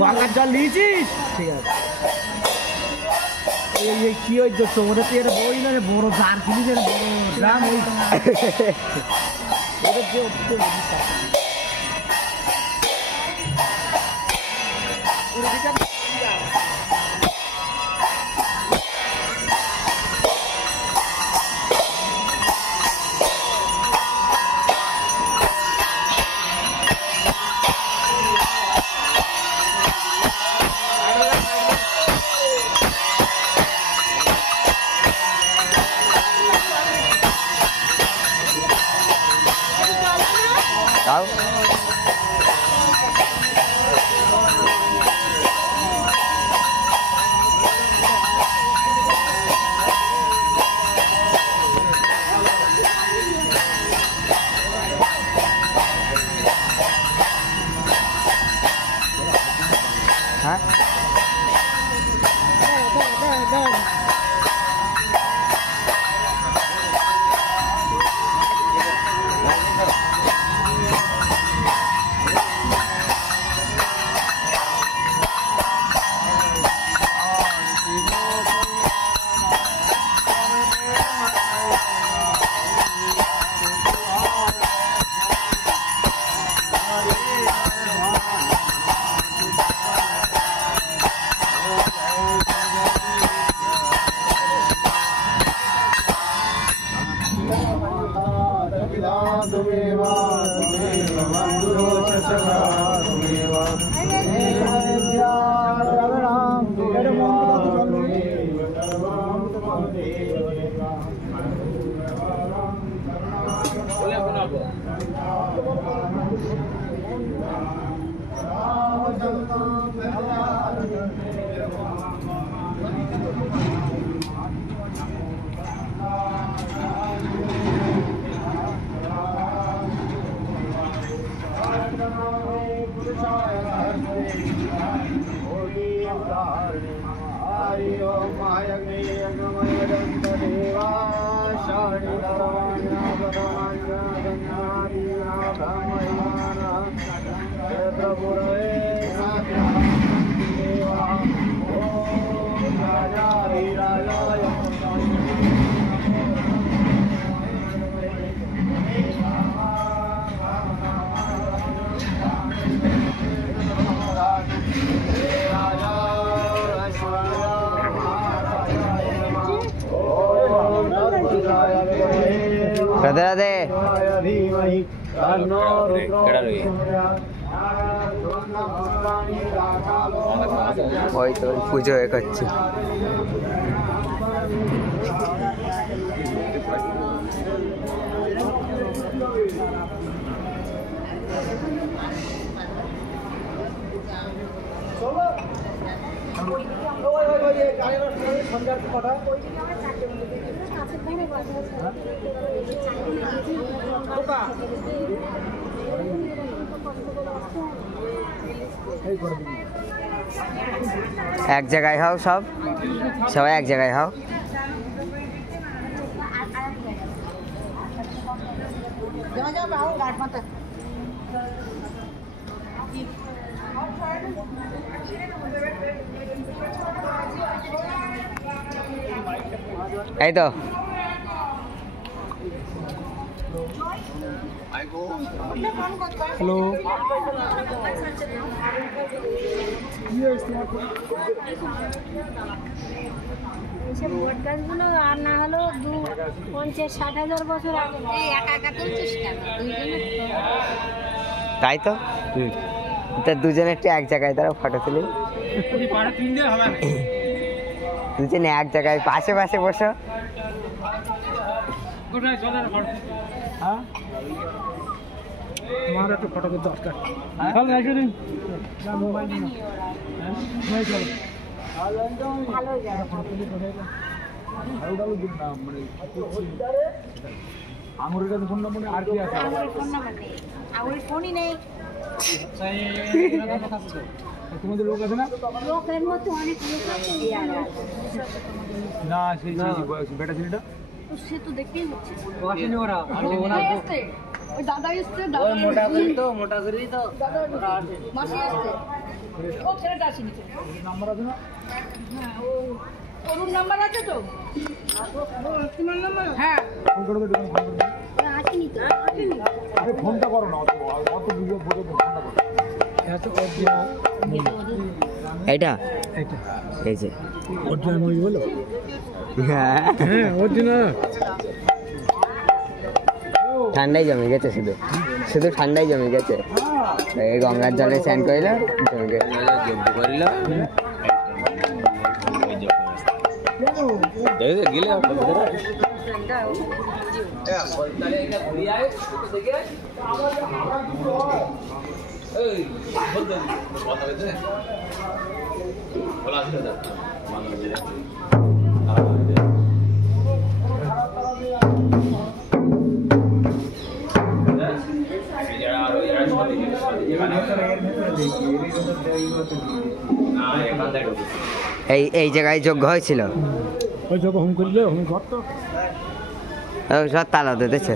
গঙ্গার জল নিয়েছিস? ঠিক আছে। এই কি ওই তোমরা তো এর বই না বড় জার কিনিস এর বড় ড্রাম ওই ওই তো পুজো হয়ে যাচ্ছে। এক জায়গায় হও, সবাই এক জায়গায় হও। এই তো হ্যালো এইসব বট গাছগুলো আর না হলো 50-60 বছর আগে। এই একা একা তুলছিস কেন? তাই তো তা দুজনে একটু এক জায়গায় তারা ফটো তুলি দুজনে এক জায়গায় পাশে পাশে বসো। হ্যাঁ আমার একটু ফটো দরকার। মোবাইল চলো ভালো যায়। আঙুরের কাছে ফোন নম্বর আর কি আছে? আমার ফোন নাম্বার নেই, আমার ফোনই নেই। তোমাদের লোক আছে না? লোকের মতো অনেক লোক আছে। না সেই বেটা ছেলেটা সে তো দেখতেই হচ্ছে। ওরা ওই দাদা এসছে, মোটা করেই তো মাসি আসছে। ও ছেলেটা আসেনি। নাম্বার আছে না? হ্যাঁ, ওর নাম্বার আছে তো? তোমার নাম্বার? হ্যাঁ। ফোন করে তো ফোন করে আসেনি তো? আসেনি। আরে ফোনটা করো না, অত ভিডিও ফটো ফোনটা করো। এত অরিজিনাল এইটা এইটা এই যে অরিজিনাল মুভি বলো? হ্যাঁ হ্যাঁ অরিজিনাল। ঠান্ডাই জমে গেছে, শুধু শুধু ঠান্ডাই জমে গেছে। এই গঙ্গার জলে স্নান করিল জমে গেছে। এই এই জায়গায় যজ্ঞ হয়েছিল, ওই যখন হোম করলে হোম ঘর তো সব তালা দিতেছে।